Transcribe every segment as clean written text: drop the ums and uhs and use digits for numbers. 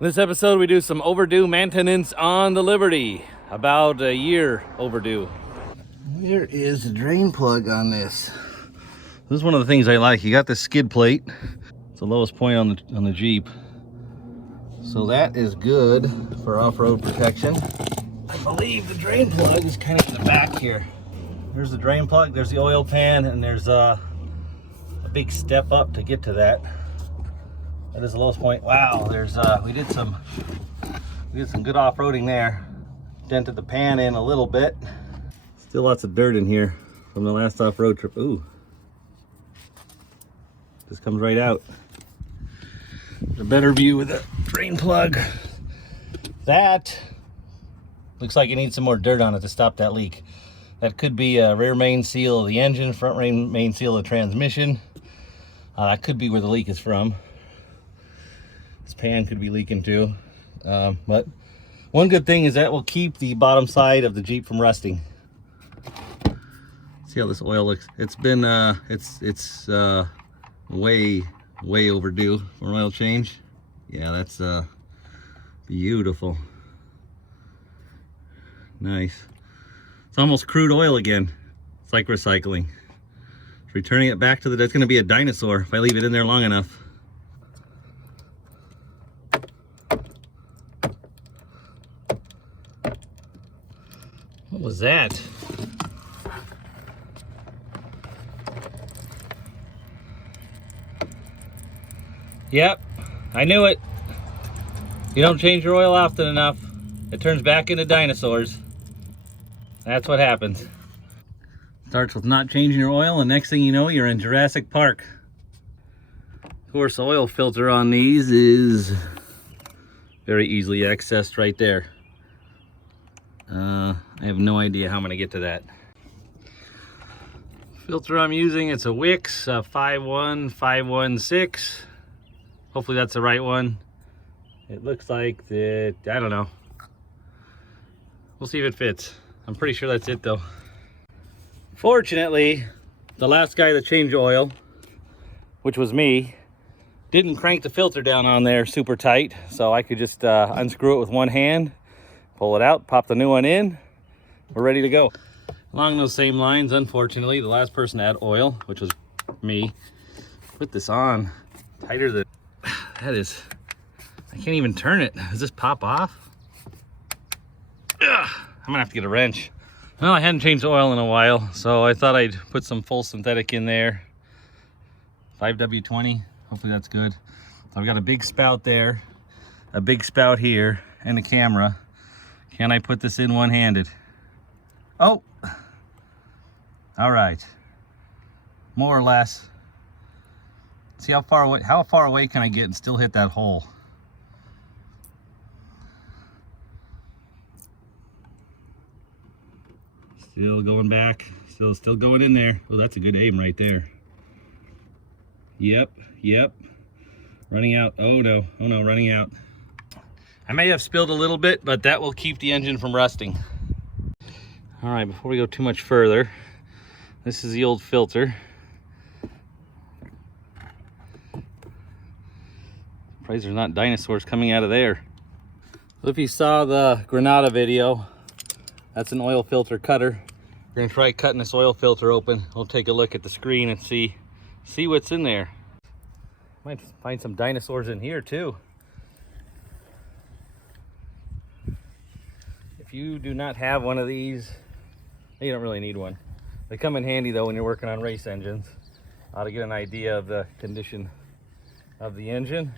In this episode, we do some overdue maintenance on the Liberty. About a year overdue. Here is the drain plug on this. This is one of the things I like. You got this skid plate. It's the lowest point on the Jeep. So that is good for off-road protection. I believe the drain plug is kind of in the back here. There's the drain plug, there's the oil pan, and there's a big step up to get to that. That is the lowest point. Wow, there's we did some good off-roading there. Dented the pan in a little bit. Still lots of dirt in here from the last off-road trip. Ooh, this comes right out. A better view with the drain plug. That looks like it needs some more dirt on it to stop that leak. That could be a rear main seal of the engine, front main seal of the transmission. That could be where the leak is from. This pan could be leaking too. But one good thing is that will keep the bottom side of the Jeep from rusting. See how this oil looks. It's been it's way overdue for an oil change. Yeah, that's beautiful. Nice. It's almost crude oil again. It's like recycling. It's returning it back to that's going to be a dinosaur if I leave it in there long enough. What was that? Yep, I knew it. You don't change your oil often enough, it turns back into dinosaurs. That's what happens. Starts with not changing your oil, and next thing you know, you're in Jurassic Park. Of course, the oil filter on these is very easily accessed right there. I have no idea how I'm going to get to that. Filter I'm using, it's a Wix 51516. Hopefully that's the right one. It looks like that, I don't know. We'll see if it fits. I'm pretty sure that's it though. Fortunately, the last guy that changed oil, which was me, didn't crank the filter down on there super tight, so I could just unscrew it with one hand, pull it out, pop the new one in. We're ready to go. Along those same lines, unfortunately, the last person to add oil, which was me, put this on tighter than that is. I can't even turn it. Does this pop off? Ugh, I'm gonna have to get a wrench. Well, I hadn't changed oil in a while, so I thought I'd put some full synthetic in there. 5W20, hopefully that's good. So I've got a big spout there, a big spout here, and a camera. Can I put this in one-handed? Oh, all right, more or less. See how far away can I get and still hit that hole? Still going back, still going in there. Oh, that's a good aim right there. Yep, running out. Oh no, running out. I may have spilled a little bit, but that will keep the engine from rusting. All right, before we go too much further, this is the old filter. Surprised there's not dinosaurs coming out of there. So if you saw the Granada video, that's an oil filter cutter. We're gonna try cutting this oil filter open. We'll take a look at the screen and see what's in there. Might find some dinosaurs in here too. If you do not have one of these, you don't really need one. They come in handy though when you're working on race engines. To get an idea of the condition of the engine.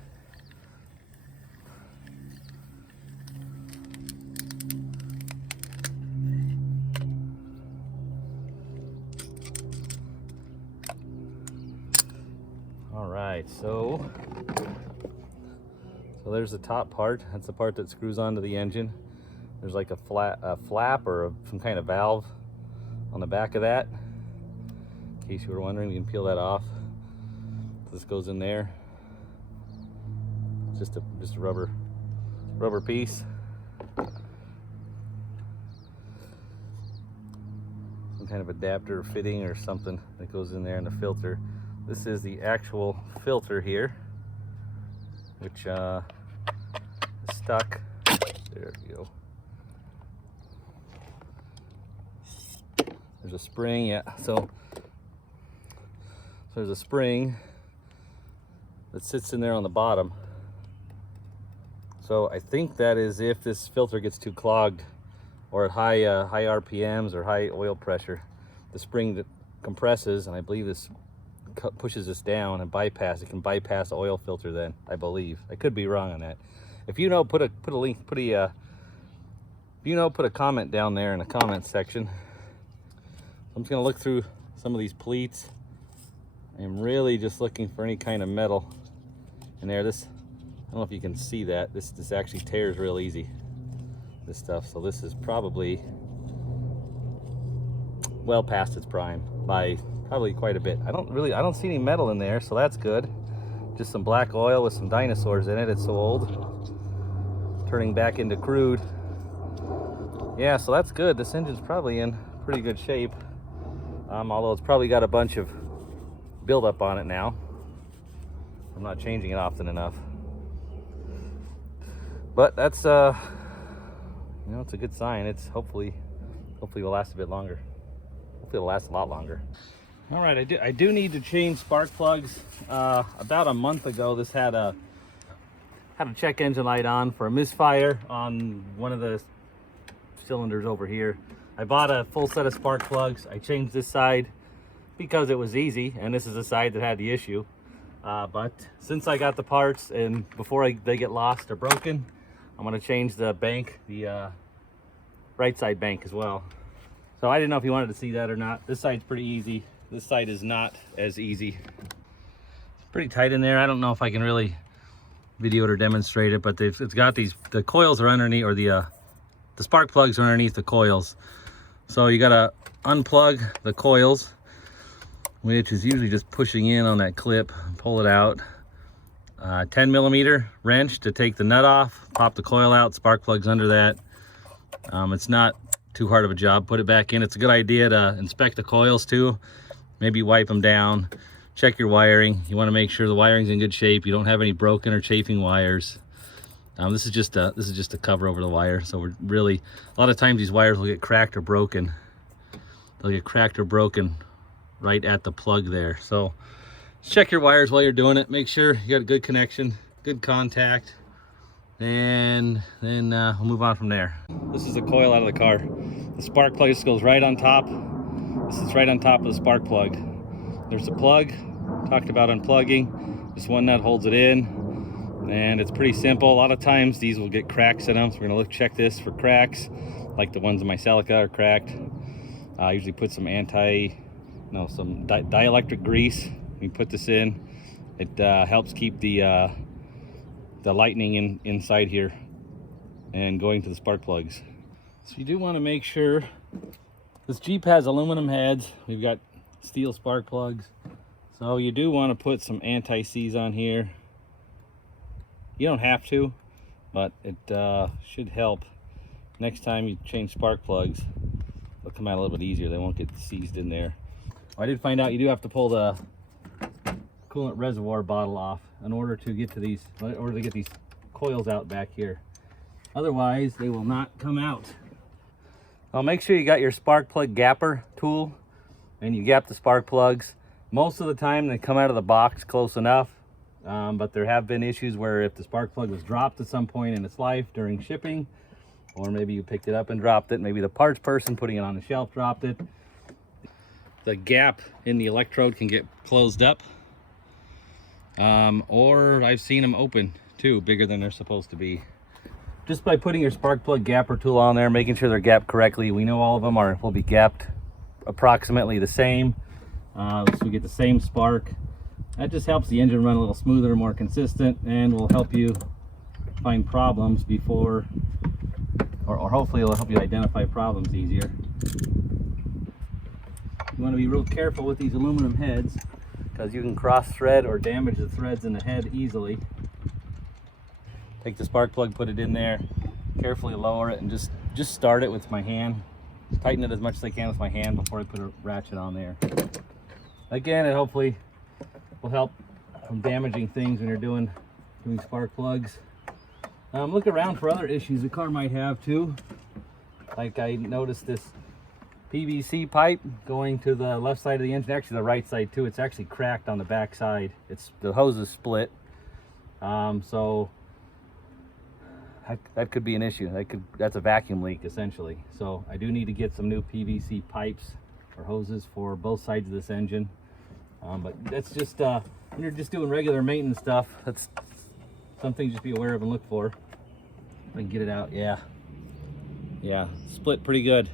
All right, so there's the top part. That's the part that screws onto the engine. There's like a flap or some kind of valve on the back of that. In case you were wondering, we can peel that off. This goes in there. Just a rubber piece. Some kind of adapter fitting or something that goes in there in the filter. This is the actual filter here, which stuck. There we go. There's a spring, yeah. So there's a spring that sits in there on the bottom. So I think that is if this filter gets too clogged or at high RPMs or high oil pressure, the spring that compresses, and I believe this pushes this down and it can bypass the oil filter then, I believe. I could be wrong on that. If you know, put a link, put a comment down there in the comment section. I'm just gonna look through some of these pleats. I'm really just looking for any kind of metal in there. I don't know if you can see that. This actually tears real easy, this stuff. So this is probably well past its prime by probably quite a bit. I don't see any metal in there, so that's good. Just some black oil with some dinosaurs in it. It's so old, turning back into crude. Yeah, so that's good. This engine's probably in pretty good shape, although it's probably got a bunch of buildup on it now. I'm not changing it often enough. But that's you know, it's a good sign. It's hopefully will last a bit longer. Hopefully it'll last a lot longer. All right, I do need to change spark plugs. About a month ago, this had a check engine light on for a misfire on one of the cylinders over here. I bought a full set of spark plugs. I changed this side because it was easy, and this is the side that had the issue. But since I got the parts and before they get lost or broken, I'm gonna change the bank, the right side bank as well. So I didn't know if you wanted to see that or not. This side's pretty easy. This side is not as easy. It's pretty tight in there. I don't know if I can really video it or demonstrate it, but it's got the coils are underneath, or the spark plugs are underneath the coils. So you gotta unplug the coils, which is usually just pushing in on that clip, pull it out. 10 millimeter wrench to take the nut off, pop the coil out, spark plugs under that. It's not too hard of a job. Put it back in. It's a good idea to inspect the coils too. Maybe wipe them down, check your wiring. You want to make sure the wiring's in good shape. You don't have any broken or chafing wires. This is just a cover over the wire. So we're really, a lot of times these wires will get cracked or broken. They'll get cracked or broken right at the plug there. So check your wires while you're doing it. Make sure you got a good connection, good contact, and then we'll move on from there. This is the coil out of the car. The spark plug just goes right on top. This is right on top of the spark plug. There's a plug, talked about unplugging. Just one nut holds it in, and it's pretty simple. A lot of times these will get cracks in them, so we're gonna check this for cracks, like the ones in my Celica are cracked. I usually put some dielectric grease. We put this in. It helps keep the lightning inside here and going to the spark plugs. So you do want to make sure this Jeep has aluminum heads. We've got steel spark plugs. So you do want to put some anti-seize on here. You don't have to, but it should help. Next time you change spark plugs, they'll come out a little bit easier. They won't get seized in there. I did find out you do have to pull the coolant reservoir bottle off in order to get to these, coils out back here. Otherwise, they will not come out. Well, make sure you got your spark plug gapper tool and you gap the spark plugs. Most of the time they come out of the box close enough, but there have been issues where if the spark plug was dropped at some point in its life during shipping, or maybe you picked it up and dropped it, maybe the parts person putting it on the shelf dropped it, the gap in the electrode can get closed up, or I've seen them open too, bigger than they're supposed to be. Just by putting your spark plug gapper tool on there, making sure they're gapped correctly. We know all of them will be gapped approximately the same, so we get the same spark. That just helps the engine run a little smoother, more consistent, and will help you find problems before, or hopefully it'll help you identify problems easier. You want to be real careful with these aluminum heads because you can cross thread or damage the threads in the head easily. Take the spark plug, put it in there, carefully lower it, and just start it with my hand. Just tighten it as much as I can with my hand before I put a ratchet on there. Again, it hopefully will help from damaging things when you're doing spark plugs. Look around for other issues the car might have too. Like I noticed this PVC pipe going to the left side of the engine, actually the right side too. It's actually cracked on the back side. The hose is split. So that could be an issue. That's a vacuum leak essentially. So I do need to get some new PVC pipes or hoses for both sides of this engine. But that's just when you're just doing regular maintenance stuff, that's something just be aware of and look for. If I can get it out, yeah, split pretty good.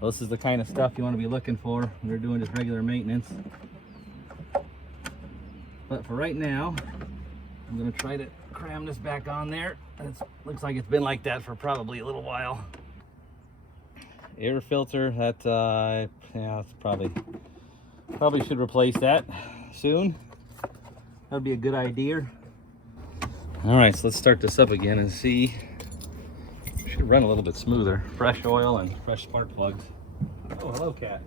Well, this is the kind of stuff you want to be looking for when you're doing just regular maintenance. But for right now, I'm going to try to cram this back on there. It looks like it's been like that for probably a little while. Air filter, that yeah, it's probably should replace that soon. That'd be a good idea. All right, so let's start this up again and see. Should run a little bit smoother. Fresh oil and fresh spark plugs. Oh, hello, cat.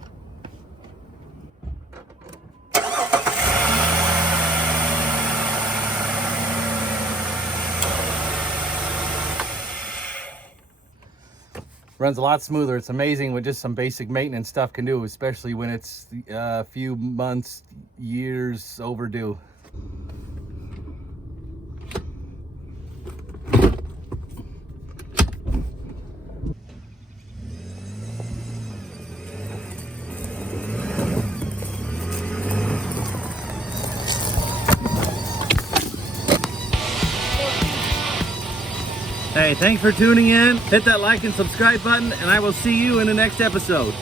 Runs a lot smoother. It's amazing what just some basic maintenance stuff can do, especially when it's a few months, years overdue. Hey, thanks for tuning in. Hit that like and subscribe button, and I will see you in the next episode.